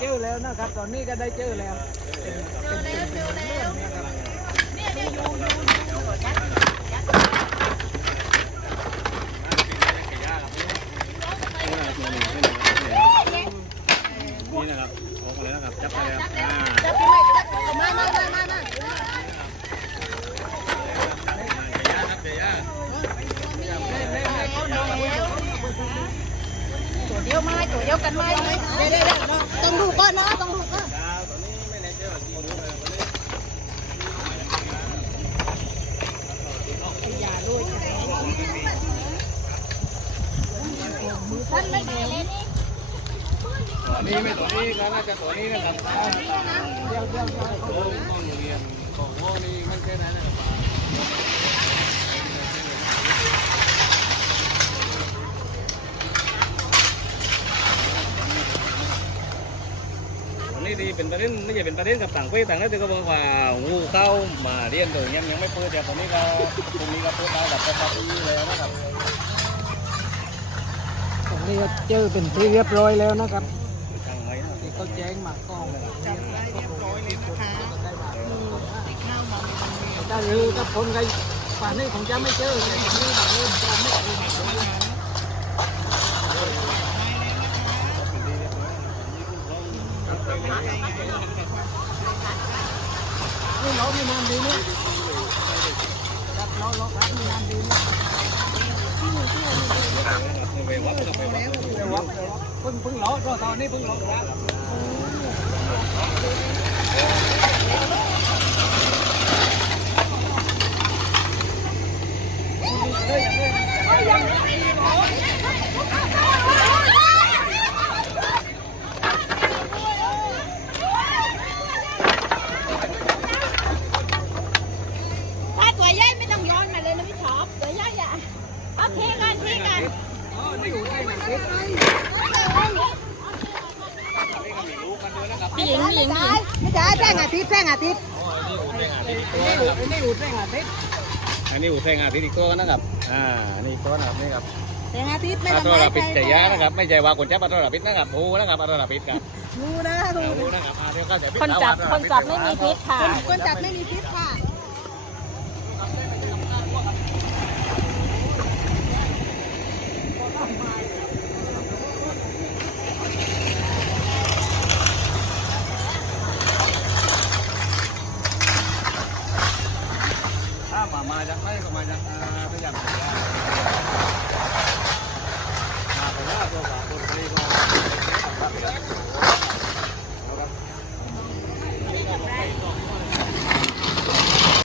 เจอแล้วนะครับ ตอนนี้ก็ได้เจอแล้วเจอแล้วเจอแล้วเนี่ยเนี่ยอยู่อยู่นี่นะครับออกมาแล้วครับจับไปแล้วอ่า จับไปเลยจับมามามามามา เดี๋ยวย่า ตัว เดียวไม้ตัวเดียวกันไม้เลยเดี๋ยวเดี๋ยวต้องดูก่อนนะต้องดูก่อนตอนนี้ไม่แน่ใจว่าที่รู้เลยวันนี้ท่านไม่ได้เลยนี่ตัวนี้ไม่ตัวนี้ก็น่าจะตัวนี้นะครับเดี๋ยวเดี๋ยวโอ้ห้องเรียนของห้องนี้มันแค่นั้นนะครับ นนี้ดีเป็นประเด็นไม่ใช่เป็นประเด็นกับต่างประเทศต่างประเทศก็บอกว่างูเข้ามาเรียนโดยยังยังไม่เปิดแต่ตอนนี้ก็ตรงนี้ก็เปิดได้แบบปกติเลยนะครับตรงนี้ก็เจอเป็นที่เรียบร้อยแล้วนะครับทางไม้ที่เขาแจ้งมากล้องนะครับจับได้เรียบร้อยเลยนะคะข้าวมาถ้าเรือกับคนก็ป่านนี้คงจะไม่เจอแต่ตอนนี้ป่านนี้จะไม่เจอ เรามีน้ำดีนี่ครับเราเราครับมีน้ำดีนี่ไปวัดไปวัดไปวัดเดี๋ยววัดเพิ่งเพิ่งเราตอนนี้เพิ่งเราครับ ถ้าตัวใหญ่ไม่ต้องย้อนมาเลยนะพี่ชอบตัวใหญ่อะโอเคกันทีกัน อ๋อนี่อยู่ใต้หนังสือ พี่ห ญิงพี่หญิงไม่ใช่แท่งอาทิตย์แท่งอาทิตย์นี่อยู่นี่อยู่ใต้หนังสืออันนี้อู่แทงอาทิตย์อีกตัวนะครับ อ่านี่ตัวนะครับนี่ครับแท่งอาทิตย์ไม่ปลาต้องตัวไม้ราปิดใจใจยานะครับ ไม่ใช่ว่าคนจับปลาตัวราปิดนะครับโอ้นะครับปลาตัวราปิดครับรู้นะรู้โอ้นะครับอ่าเดี๋ยวเข้าใจผิดคนจับว่าคนจับไม่มีพิษค่ะ คนจับไม่มีพิษค่ะ มาจ้กไหนก็มาจากพยายาม